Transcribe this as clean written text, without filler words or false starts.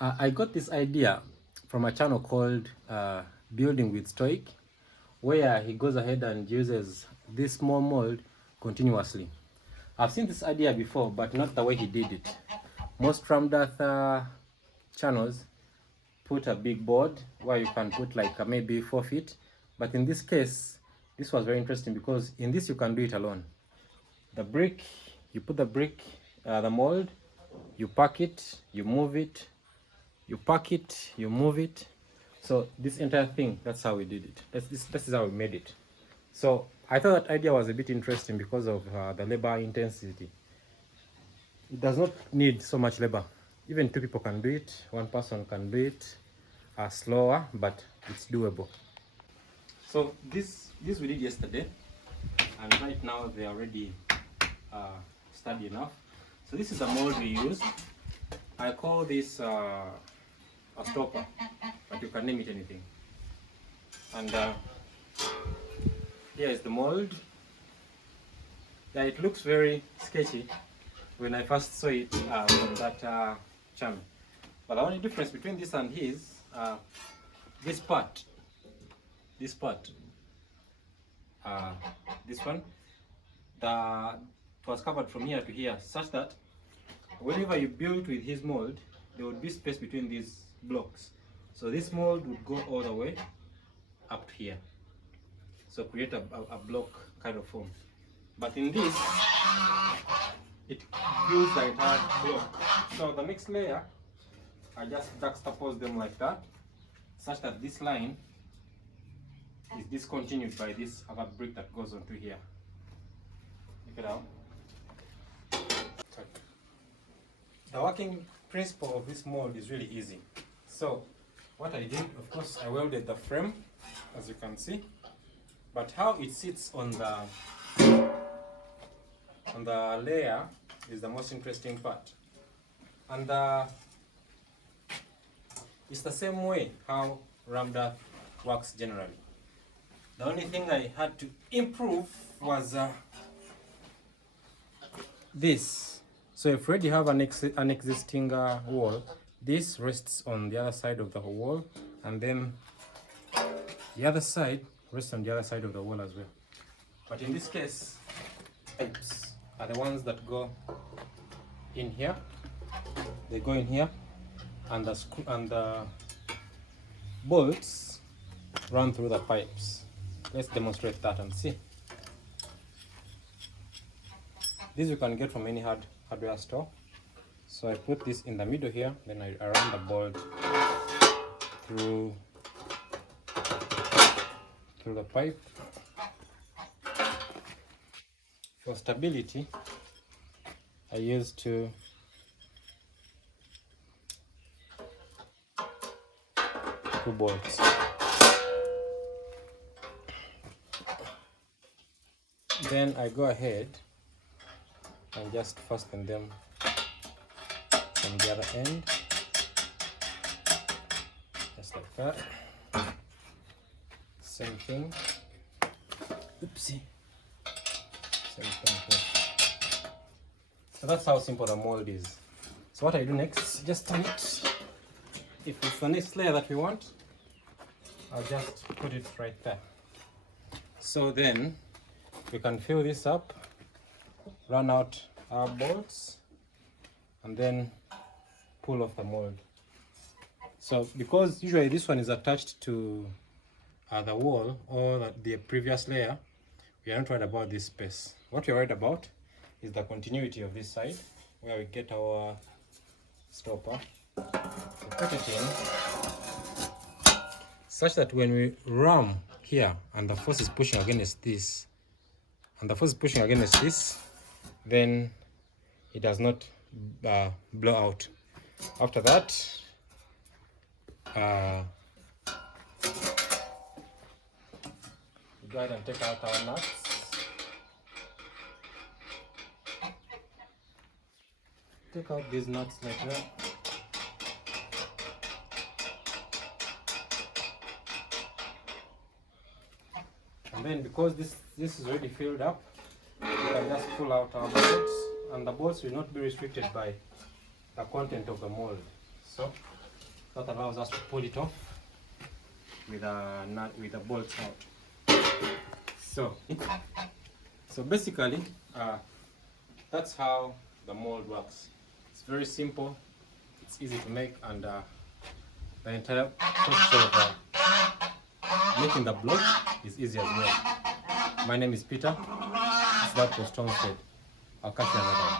I got this idea from a channel called Building with Stoic, where he goes ahead and uses this small mold continuously. I've seen this idea before, but not the way he did it. Most Ramdath channels put a big board where you can put like maybe 4 feet, but in this case, this was very interesting because in this you can do it alone. The brick, you put the brick, the mold, you pack it, you move it, you pack it, you move it. So this entire thing, that's how we did it. This is how we made it. So I thought that idea was a bit interesting because of the labor intensity. It does not need so much labor. Even 2 people can do it, 1 person can do it slower, but it's doable. So this we did yesterday, and right now they are already sturdy enough. So this is the mold we used. I call this a stopper, but you can name it anything. And here is the mold. Yeah, it looks very sketchy when I first saw it from that channel. But the only difference between this and his, this part, this one, it was covered from here to here, such that whenever you build with his mold, there would be space between these blocks. So this mold would go all the way up to here. So create a block kind of form. But in this, it builds the entire block. So the next layer, I just juxtapose them like that, such that this line is discontinued by this other brick that goes onto here. Check it out. The working principle of this mold is really easy. So what I did, of course, I welded the frame, as you can see, but how it sits on the layer is the most interesting part. And it's the same way how Ramdath works generally. The only thing I had to improve was this. So if you already have an existing wall, this rests on the other side of the wall, and then the other side rests on the other side of the wall as well. But in this case, pipes are the ones that go in here. They go in here, and the bolts run through the pipes. Let's demonstrate that and see. This you can get from any hardware store. So I put this in the middle here, then I run the bolt through the pipe. For stability, I use two bolts. Then I go ahead and just fasten them from the other end, just like that. Same thing. Oopsie. Same thing here. So that's how simple the mold is. So what I do next, just turn it. If it's the next layer that we want, I'll just put it right there. So then we can fill this up, run out our bolts, and then pull off the mold. So because usually this one is attached to the wall or the previous layer, we are not worried about this space. What we're worried about is the continuity of this side, where we get our stopper. So put it in such that when we ram here and the force is pushing against this, then it does not blow out. After that, we go ahead and take out our nuts. Take out these nuts like that. And then because this is already filled up, we can just pull out our bolts, and the bolts will not be restricted by the content of the mold. So That allows us to pull it off with a nut, with a bolt out. So basically, that's how the mold works. It's very simple, it's easy to make, and the entire process of making the block is easy as well. My name is Peter. That was Strong Fed. I'll catch you another one.